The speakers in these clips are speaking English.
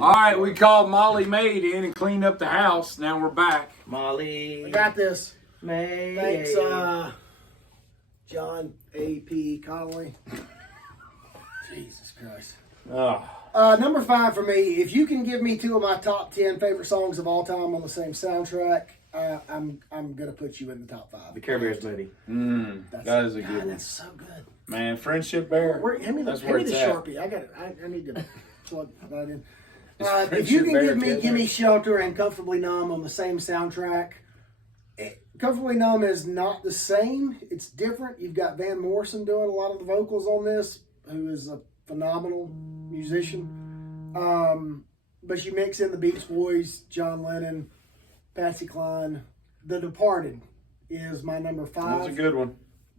All right, we called Molly Maid in and cleaned up the house. Now we're back. Molly. I got this. Maid. Thanks, John A.P. Connolly. Jesus Christ. Number 5 for me. If you can give me 2 of my top 10 favorite songs of all time on the same soundtrack, I'm gonna put you in the top 5. The Care Bears movie. That is a good one. That's so good. Man, Friendship Bear. Hand me the it's Sharpie. I got it. I need to plug that in. If Friendship you can Bear give me together? Gimme Shelter and Comfortably Numb on the same soundtrack, Comfortably Numb is not the same. It's different. You've got Van Morrison doing a lot of the vocals on this, who is a phenomenal musician. But you mix in the Beach Boys, John Lennon, Patsy Cline. The Departed is my number 5. That's a good one.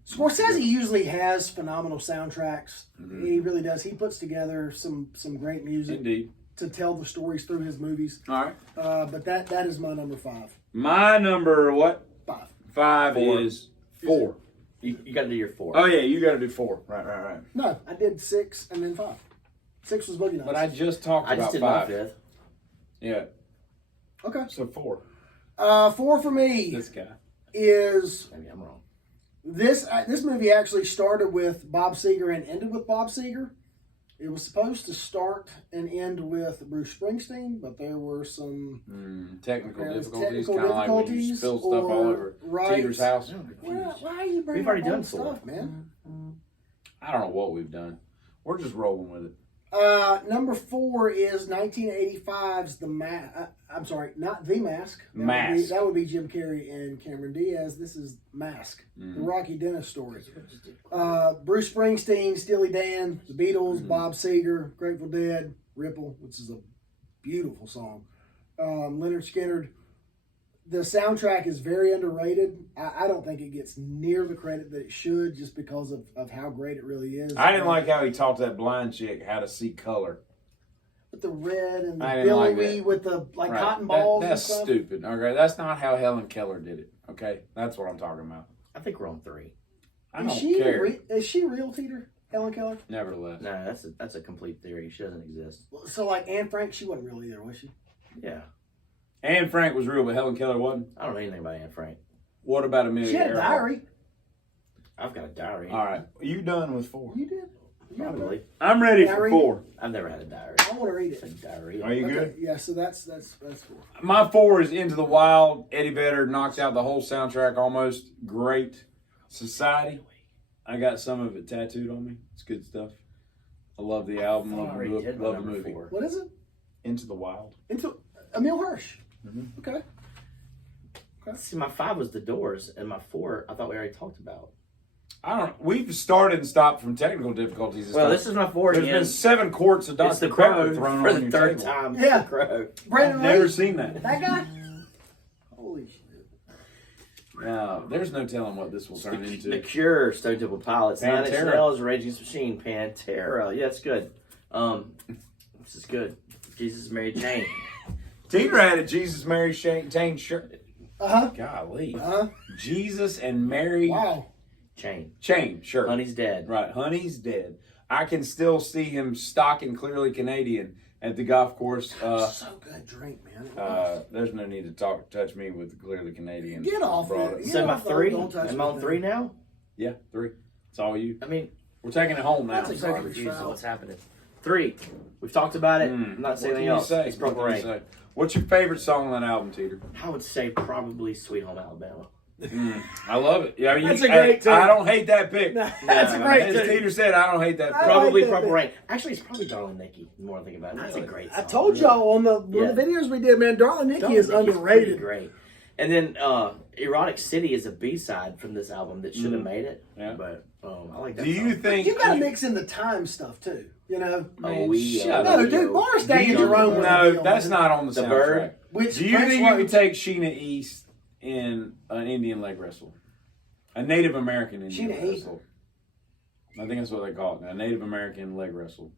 Scorsese usually has phenomenal soundtracks. He really does. He puts together some great music. Indeed. To tell the stories through his movies. All right. But that is my number 5. My number, what? 5. 5 is 4. You got to do your 4. Oh, yeah, you got to do 4. Right. No, I did 6 and then 5. 6 was Boogie Nights. But I just talked I about just did 5. my 5th. Yeah. Okay. So 4. 4 for me This guy. is Maybe I'm wrong. this movie actually started with Bob Seger and ended with Bob Seger. It was supposed to start and end with Bruce Springsteen, but there were some Technical difficulties. technical Kind of like when you difficulties spill stuff all or over rights. Teeter's house. Why are you bringing We've already up done old 4. stuff, man? I don't know what we've done. We're just rolling with it. Number 4 is 1985's The Mask. I'm sorry, not The Mask. Mask. That would be Jim Carrey and Cameron Diaz. This is Mask, the Rocky Dennis story. Bruce Springsteen, Steely Dan, The Beatles, Bob Seger, Grateful Dead, Ripple, which is a beautiful song. Leonard Skinner. The soundtrack is very underrated. I don't think it gets near the credit that it should just because of how great it really is. I didn't like how he taught that blind chick how to see color. With the red and the I didn't like billowy that. with the Right. cotton balls That's and stuff. stupid. Okay, that's not how Helen Keller did it. Okay, that's what I'm talking about. I think we're on 3. I Is don't she care. is she real, Teeter? Helen Keller? Nevertheless, No, that's a complete theory. She doesn't exist. So like Anne Frank, she wasn't real either, was she? Yeah. Anne Frank was real, but Helen Keller wasn't. I don't know anything about Anne Frank. What about Amelia She had a Earhart? diary. I've got a diary. All right, you done with 4? You did. Probably. I'm ready for Diary? 4. I've never had a diary. I want to read A it. diary. Are you Okay, good? yeah, so that's cool. My 4 is Into the Wild. Eddie Vedder knocks out the whole soundtrack almost. Great. Society. I got some of it tattooed on me. It's good stuff. I love the album. I Love the already book. did my Love the number movie. 4. What is it? Into the Wild. Into Emil Hirsch. Okay. See, my 5 was The Doors, and my 4 I thought we already talked about. We've started and stopped from technical difficulties. Well, this is my 4 There's again. been 7 quarts of It's Dr. the Crow Pepper thrown for on the your 3rd table. time. Yeah. The Crow. Brandon I've never Lee? seen that. That guy? Holy shit. No, there's no telling what this will turn The into. Cure, Stone Temple Pilots, Nine Inch Pantera. Nails, Rage Against the Machine, Pantera. Yeah, it's good. This is good. Jesus Mary Chain. Teeter had a Jesus, Mary, Chain shirt. Golly. Jesus and Mary Wow. Chain. Chain shirt. Honey's dead. Right, Honey's dead. I can still see him stocking Clearly Canadian at the golf course. So good drink, man. There's no need to touch me with the Clearly Canadian. Get off Brought it. it. So my Yeah, 3? don't touch Am I on me. 3 now? Yeah, 3. It's all you. I mean, We're taking it home now. That's I'm a so garbage confused foul. on what's happening. 3. We've talked about it. I'm not saying anything else. It's Purple Rain. What's your favorite song on that album, Teeter? I would say probably Sweet Home Alabama. I love it. Yeah, That's a great tune. I don't hate that pick. That's a great As tune. Teeter said, I don't hate that pick. Probably like that Purple bit. Rain. Actually, it's probably Darling Nikki. The more I think about it, that's a great song. I told y'all on one of the videos we did, man, Darling Nikki Darling is Nikki's underrated. pretty great. And then Erotic City is a B-side from this album that should have made it. Yeah. But I like that Do you song. think You got to mix in the time stuff too, you know. Oh, we shut No, up. dude, Morris Day Do and you- Jerome. was No, the that's deal, not on the The soundtrack. Bird? Which Do you Prince think you wrote- could take Sheena East in an Indian leg wrestle? A Native American Indian Sheena leg East? wrestle. I think that's what they call it. A Native American leg wrestle.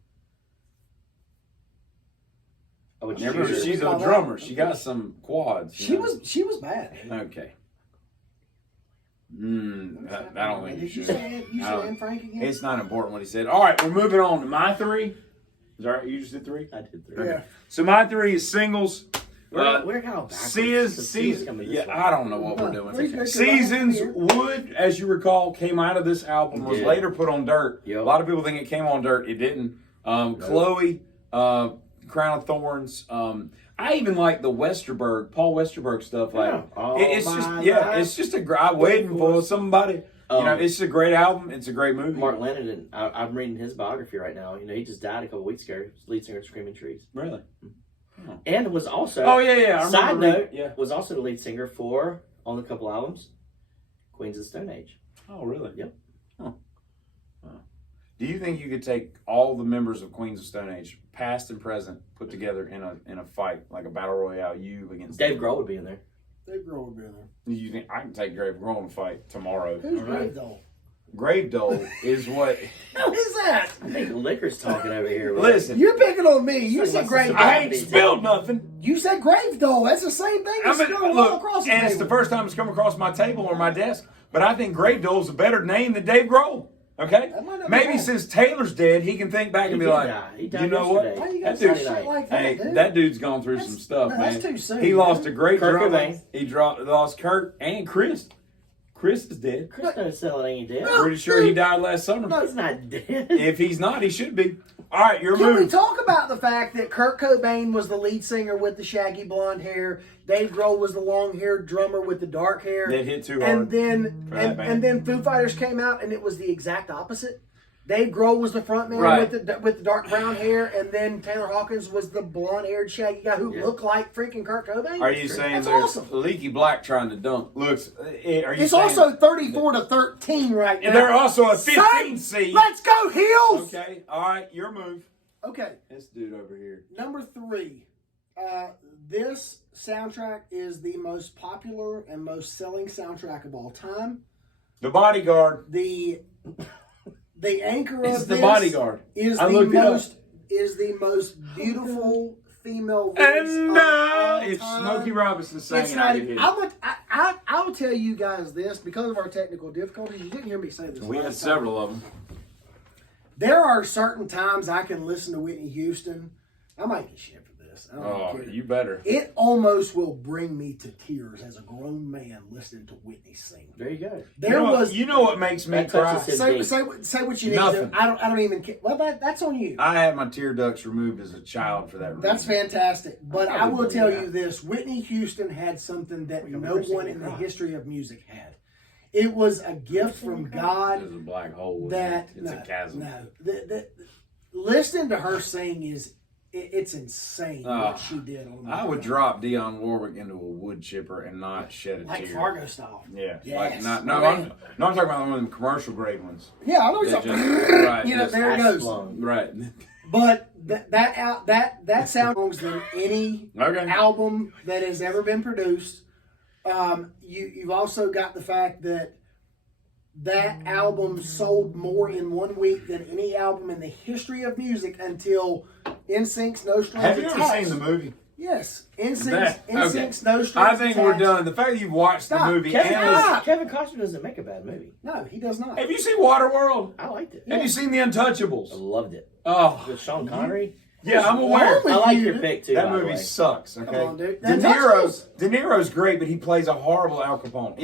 I would Remember, choose her. she's a drummer. She got some quads. you know? She was bad. Okay. I don't think you Did you should. say I don't- Anne Frank again? It's not important what he said. All right, we're moving on to my 3. Is that right? You just did 3? I did 3. Yeah. So my 3 is singles. We're kind of backwards. Season, yeah, I don't know what we're doing. Okay. Seasons Wood, as you recall, came out of this album, was later put on Dirt. Yep. A lot of people think it came on Dirt. It didn't. Chloe, Crown of Thorns. I even like the Paul Westerberg stuff. Like it's just a great waiting for somebody. It's a great album. It's a great movie. Mark Lennon, I'm reading his biography right now. He just died a couple weeks ago. Lead singer of Screaming Trees. Really? Oh. And was also Side note, was also the lead singer for on a couple albums, Queens of the Stone Age. Oh, really? Yep. Huh. Do you think you could take all the members of Queens of Stone Age, past and present, put together in a fight, like a battle royale, you against Dave Grohl would be in there. Dave Grohl would be in there. Do you think I can take Dave Grohl in a fight tomorrow? Who's Grave Doll? Grave Doll is what? Hell is that? I think Liquor's talking over here. Listen, You're picking on me. You said Grave Doll. I ain't spilled nothing. You said Grave Doll. That's the same thing. It's going all across the and table. it's the first time it's come across my table or my desk. But I think Grave Doll's a better name than Dave Grohl. Okay? Maybe since Taylor's dead, he can think back and be like, you know what? Why you That got some dude's, shit like that, dude? that dude's gone through some stuff, man. That's too soon. He lost a great Kurt drummer. Cobain. He lost Kurt and Chris. Chris is dead. Chris doesn't sell it ain't dead. Pretty sure he died last summer. No, he's not dead. If he's not, he should be. All right, your Can we move. talk about the fact that Kurt Cobain was the lead singer with the shaggy blonde hair, Dave Grohl was the long-haired drummer with the dark hair, That hit too hard. and then Foo Fighters came out and it was the exact opposite. Dave Grohl was the front man Right. with the dark brown hair, and then Taylor Hawkins was the blonde-haired shaggy guy who looked like freaking Kurt Cobain. Are you saying That's there's awesome. Leaky Black trying to dunk? Looks. Are you It's saying, also 34-13 right now. and they're also a 15 Son, seed. Let's go Heels. Okay. All right. Your move. Okay. This dude over here. Number 3. This soundtrack is the most popular and most selling soundtrack of all time. The Bodyguard. The anchor It's of the this Bodyguard. is I the looked it up. most beautiful female voice And of all it's time. Smokey Robinson saying It's it. not. I could hear it. I will tell you guys this because of our technical difficulties. You didn't hear me say this. We had last time. several of them. There are certain times I can listen to Whitney Houston. I might get shit for this. I don't Oh, care. you better. It almost will bring me to tears as a grown man listening to Whitney sing. There you go. You know what makes me That cry? touches his Say what you need Nothing. to. I don't even care. Well, that's on you. I had my tear ducts removed as a child for that reason. That's fantastic. But I will believe tell that. you this: Whitney Houston had something that no never seen one her in the cry. history of music had. It was a gift from God. There's a black hole. That It's a chasm. No, listening to her sing it's insane what she did on. I would drop Dionne Warwick into a wood chipper and not shed a like tear. Fargo style. Yeah, Yes. I'm Man. talking about one of them commercial grade ones. Yeah, I know what you're That talking just- about. right, You know, just there it goes. Blown. Right. But that sounds than any Okay. album that has ever been produced. You've also got the fact that album sold more in 1 week than any album in the history of music until NSYNC's No Strings Have you ever Attached. seen the movie? Yes, NSYNC's Okay. No Strings I think we're Attached. done. The fact that you've watched Stop. the movie Kevin, and Stop. Kevin Costner doesn't make a bad movie. No, he does not. have you seen Waterworld? I liked it. Have you seen The I Untouchables? loved it. Oh, With Sean Connery. yeah, I'm aware. wrong with I like you? your pick too. That by the movie way. sucks. Okay, Come on, dude. De Untouchables? Niro's great, but he plays a horrible Al Capone.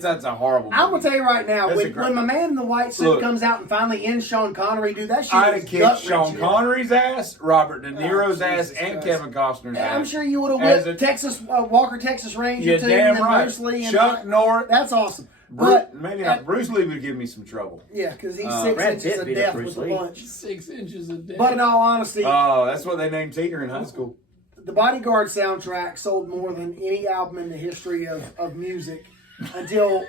That's a horrible movie. I'm gonna tell you right now, That's a when, great- when my man in the white suit Look. comes out and finally ends Sean Connery, dude, that shit I'd is have kicked Sean gut-wrenching. Connery's ass, Robert De Niro's ass, Jesus and Christ. Kevin Costner's ass. I'm sure you would have As whipped a- Texas Walker, Texas Ranger You're too, damn and right. Bruce Lee. And Chuck Norris. That's awesome. But maybe not. Bruce Lee would give me some trouble. Yeah, because he's Uh, 6 Brad inches Pitt of beat up death Bruce with a Lee. punch. 6 inches a day. But in all honesty, Oh, that's what they named Teeter in high school. the Bodyguard soundtrack sold more than any album in the history of music until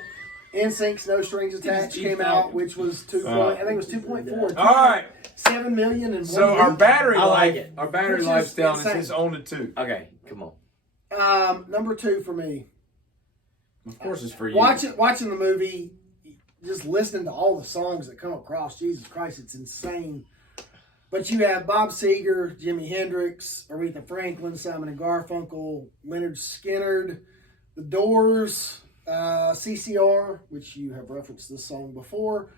NSYNC's No Strings Attached came out, which was I think it was 2.4. All right. 7 million in So one our week. battery I like life, it. our battery Which is life's telling us insane. it's on to 2. Okay, come on. Number 2 for me. Of course, it's for you. Watching the movie, just listening to all the songs that come across, Jesus Christ, it's insane. But you have Bob Seger, Jimi Hendrix, Aretha Franklin, Simon and Garfunkel, Leonard Skinner, The Doors, CCR, which you have referenced this song before,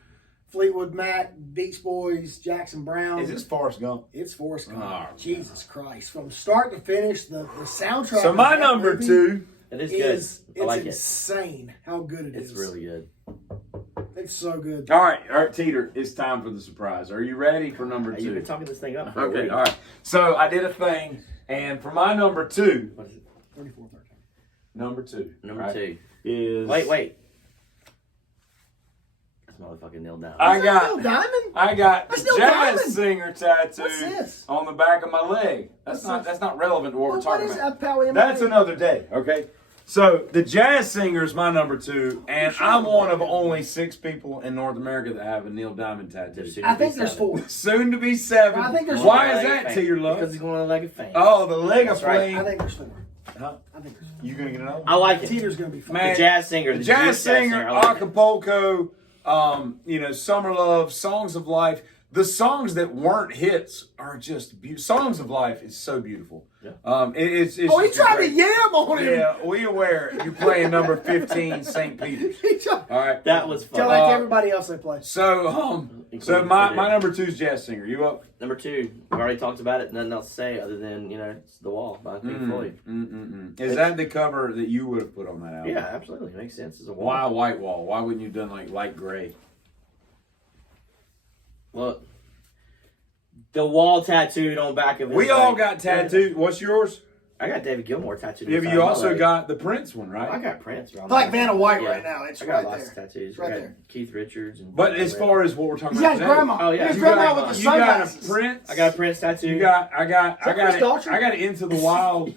Fleetwood Mac, Beach Boys, Jackson Brown. Is this Forrest Gump? It's Forrest Gump. Oh, Jesus Christ. From start to finish, the soundtrack. So of my that number movie 2. It is good. I like it. It's insane how good it is. It's really good. It's so good. All right, Teeter, it's time for the surprise. Are you ready for number 2? You've been talking this thing up. Okay, all right. So I did a thing, and for my number 2, What is it? 34-13. number 2, Number right, 2. is Wait. That's motherfucking Neil Diamond. I Is that Neil got Diamond? the That's Neil jazz Diamond. singer tattoo What's this? on the back of my leg. That's not relevant to what we're talking about. That's another day, okay? So the jazz singer is my number 2, and I'm one of only 6 people in North America that have a Neil Diamond tattoo. I think there's 4. Soon to be 7. I think there's Why four. is that, Teeter Love? Because he's going on like a fan. Oh, the leg of That's right. flame. I think there's 4. Huh? I think there's 4. You gonna get another one? I like it. Teeter's going to be fun. Man, The jazz singer. The The jazz Jewish singer, I like it. Acapulco, Summer Love, Songs of Life. The songs that weren't hits are just beautiful. Songs of Life is so beautiful. Yeah. It's Oh, he just a tried great- to yam on him. Yeah, we aware you're playing number 15, St. Peter's. He tried- All right. That was Tell fun. that to everybody else they play. So Including my today. number 2 is jazz singer. You up? Number 2. We already talked about it. Nothing else to say other than, it's The Wall by Pink Floyd. Is that the cover that you would have put on that album? Yeah, absolutely. It makes sense. It's a wall. Why white wall? Why wouldn't you have done like light gray? Look. The wall tattooed on back of it. We all got tattooed. What's yours? I got David Gilmour tattooed. Yeah, on but the you side of my also leg. got the Prince one, right? I got Prince. It's like Vanna White right now. It's I got right lots there. of tattoos. Right I got there. Keith Richards. And But as far as what we're talking He's about got his today, grandma. Oh, yeah. His You grandma with the you got a sunglasses. Prince. I got a Prince tattoo. You got. I got Chris it. Daughtry? I got it Into the Wild.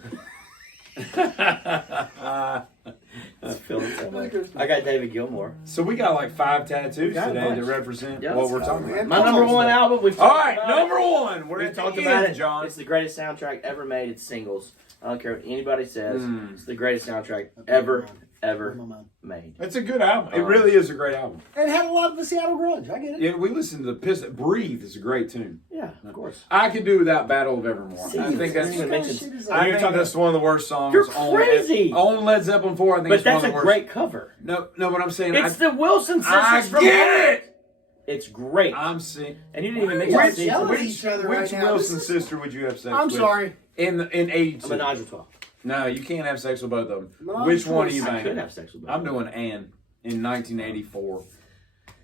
That's feeling so much. I got David Gilmour. So we got like 5 tattoos got a today that bunch. represent Yeah, what that's we're fine, talking man. about. My number 1 album. We've All talked right, about number it. 1. We're We've at the talked end, about it. John. It's the greatest soundtrack ever made. It's singles. I don't care what anybody says. It's the greatest soundtrack ever made. It's a good album. It really is a great album. And it had a lot of the Seattle grunge. I get it. Yeah, we listened to the Piston. Breathe is a great tune. Yeah, of course. I could do without Battle of Evermore. I think that's. even mentions- I think that's one of the worst songs. You're crazy. On Led Zeppelin 4, I think But it's one that's of a the worst. great cover. No, what I'm saying. It's the Wilson I sisters from get it. It's great. I'm seeing. And you didn't even Which- mention yelling at seasons. each other Which right now. Wilson This is- sister would you have sex I'm with? sorry. In A 82. menage a trois. No, you can't have sex with both of them. Menage Which a one are trois. you I could banging? have sex with both. I'm doing Anne in 1984.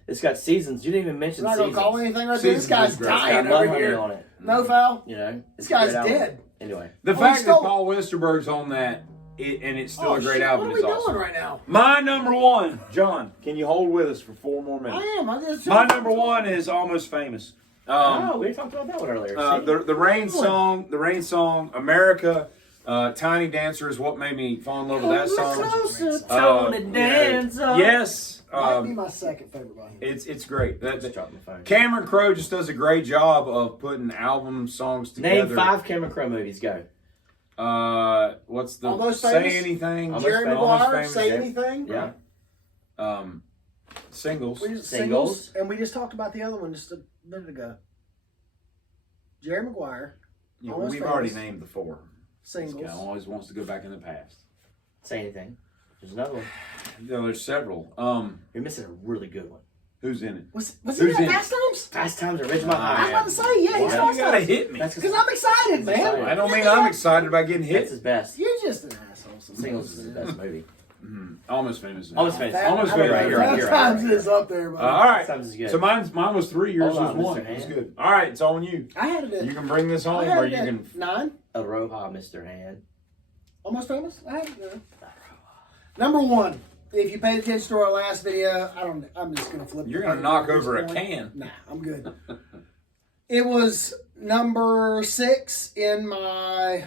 It's got seasons. You didn't even mention I'm not going seasons. to call anything right there. This Seasons guy's is great. It's got dying Blood over Honey here. on it. No foul. This This guy's dead. Anyway. The Oh, fact he that stole- Paul Westerberg's on that, and it's still a great shit, album, what are is we awesome. doing right now? My number 1, John, can you hold with us for 4 more minutes? I am. I just My number 1 is Almost Famous. We talked about that one earlier. See? The Rain song, America. Tiny Dancer is what made me fall in love with that song. Tony Dancer. Yes, might be my second favorite by him. it's great. Just dropped my phone. Cameron Crowe just does a great job of putting album songs together. Name 5 Cameron Crowe movies. Go. What's the Almost Say Famous? Anything? Almost Jerry Famous. Almost Maguire, Famous, Say yeah. Anything. Yeah. Singles. We just, Singles. And we just talked about the other one just a minute ago. Jerry Maguire, Yeah, Almost we've already Famous. named the 4. This singles. guy always wants to go back in the past. Say anything. There's another one. There's several. You're missing a really good one. Who's in it? Was Who's it in that it? Fast Times? Fast Times at Ridgemont I was High. about to say, yeah, he's Why Fast you gotta Times. hit me? That's Because I'm excited, man. exciting. I don't mean I'm excited about getting That's hit. his best. You're just an asshole. Singles is his best movie. Almost Famous. Almost Famous. Almost I Famous. mean, You're right, Fast you're right, Times you're right. is up there, buddy. All right. Fast Times is good. So mine was 3 years. Hold Was on, 1. Mr. It was Hand. good. All right, it's on you. I had it at, You can bring this I home, had or it you at can. 9. Aloha, Mr. Hand. Almost Famous? I had it there. Number 1. If you paid attention to our last video, I'm just gonna flip. You're the gonna page knock at this over a point. can. Nah, I'm good. It was number 6 in my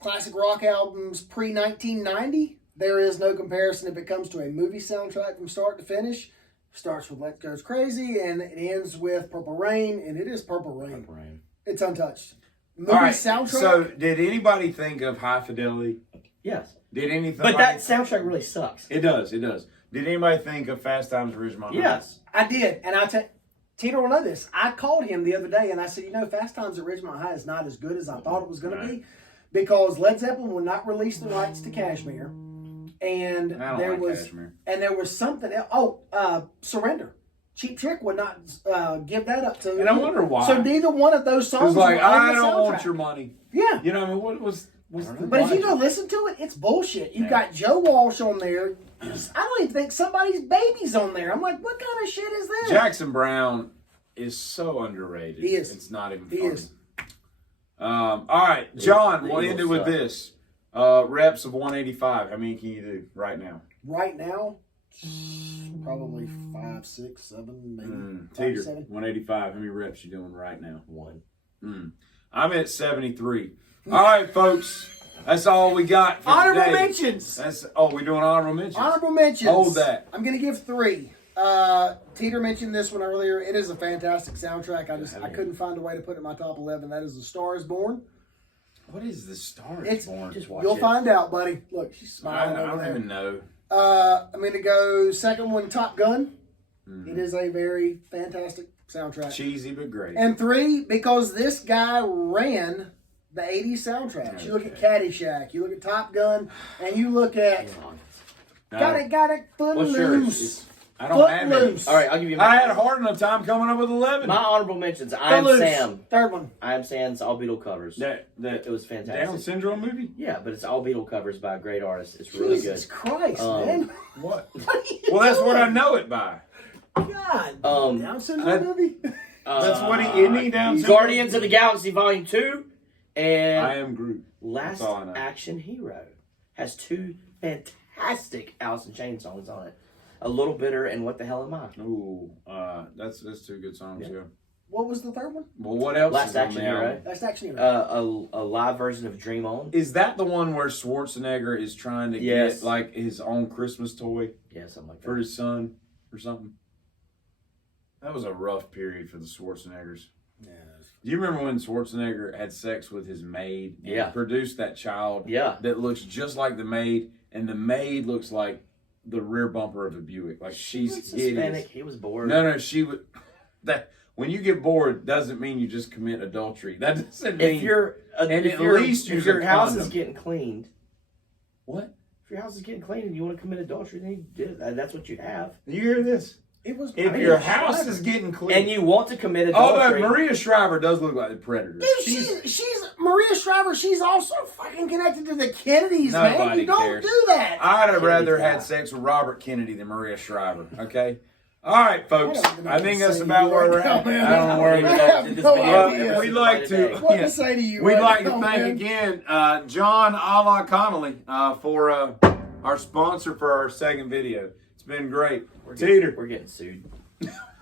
classic rock albums pre-1990. There is no comparison if it comes to a movie soundtrack from start to finish. Starts with Let Goes Crazy and it ends with Purple Rain, and it is Purple Rain. Purple Rain. It's untouched. Movie All right. soundtrack. So, did anybody think of High Fidelity? Yes. Did anything? But that soundtrack really sucks. It does. It does. Did anybody think of Fast Times at Ridgemont High? Yes. I did, and Tito will know this. I called him the other day and I said, Fast Times at Ridgemont High is not as good as I thought it was going to be, because Led Zeppelin would not release the rights to And I don't there like was Kashmir. and there was something else. Oh, Surrender. Cheap Trick would not give that up to. And I wonder why. So neither one of those songs. It was like, were on I the don't soundtrack. want your money. Yeah. You know, I mean, what was the But if you logic? go listen to it, it's bullshit. You got Joe Walsh on there. I don't even think somebody's baby's on there. I'm like, what kind of shit is this? Jackson Brown is so underrated. He is. It's not even He funny. is. All right, John, the we'll end it Eagles with suck. this. Reps of 185. How many can you do right now? Right now, probably 5, 6, 7, maybe 5, Teeter, 7. 185. How many reps you doing right now? 1. I'm at 73. All right, folks. That's all we got for Honorable today. mentions. We're doing honorable mentions. Honorable mentions. Hold that. I'm going to give 3. Teeter mentioned this one earlier. It is a fantastic soundtrack. I couldn't find a way to put it in my top 11. That is A Star Is Born. What is the Star It's Is Born? Just watch You'll it. find out, buddy. Look, she's I smiling over don't there. even know. I'm going to go second one, Top Gun. It is a very fantastic soundtrack. Cheesy but great. And 3, because this guy ran the 80s soundtracks. You look at Caddyshack, you look at Top Gun, and you look at Got it, What's yours? Footloose. I don't have any. Footloose. All right, I'll give you I had a hard enough time coming up with 11. my honorable mentions. I Am Footloose. Sam. Third one. I Am Sam's all Beatle covers. That It was fantastic. Down syndrome movie? Yeah, but it's all Beatle covers by great artists. It's really Jesus good. Christ, man. What? What are you Well, that's what I doing? know it by. God. Down syndrome that- movie? That's what he isn't he down syndrome? Guardians of the Galaxy Volume 2 and I Am Groot. Last all I know. Action Hero has 2 fantastic Alice in Chains songs on it. A Little Bitter and What the Hell Am I? Ooh, that's 2 good songs. Yeah. What was the third one? Well, what else? Last is on Action the album? Hero. That's actually right. A live version of Dream On. Is that the one where Schwarzenegger is trying to Yes. get like his own Christmas toy Yeah, something like for that. his son or something? That was a rough period for the Schwarzeneggers. Yeah. Do you remember when Schwarzenegger had sex with his maid? And Yeah. produced that child. Yeah. That looks just like the maid, and the maid looks like the rear bumper of a Buick. Like she's He's hideous. Hispanic. He was bored. No, she would. That when you get bored doesn't mean you just commit adultery. That doesn't mean If you're And if at your, least if use your a house condom. is getting cleaned, What? if your house is getting cleaned and you want to commit adultery, then you do it. That's what you have. You hear this? It was. If your house is getting clean, And you want to commit although adultery. Maria Shriver does look like the Predator. Dude, she's Maria Shriver. She's also fucking connected to the Kennedys, man. Nobody You don't cares. do that. I'd have rather Kennedy's had guy. sex with Robert Kennedy than Maria Shriver. Okay. All right, folks. I don't know I think what to that's say about to you where we're right now, at. man. I don't know where I we're have at. no video idea. We'd like to. What yeah. to say to you? We'd right like to now, thank man? again John a la Connolly for our sponsor for our second video. It's been great. Teeter. We're getting sued.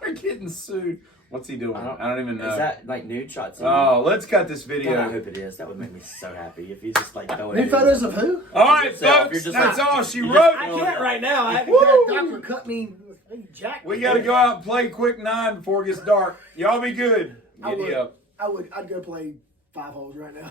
We're getting sued. What's he doing? I don't even know. Is that like nude shots? Oh, let's cut this video. God, I hope it is. That would make me so happy if you just like throwing New nudes. photos of who? All right, yourself. folks. You're just That's like- all she you're wrote. just- I can't right now. I haven't Woo! got a doctor cut me. Jack. We got to go out and play quick 9 before it gets dark. Y'all be good. I Giddy would. up. I'd go play 5 holes right now.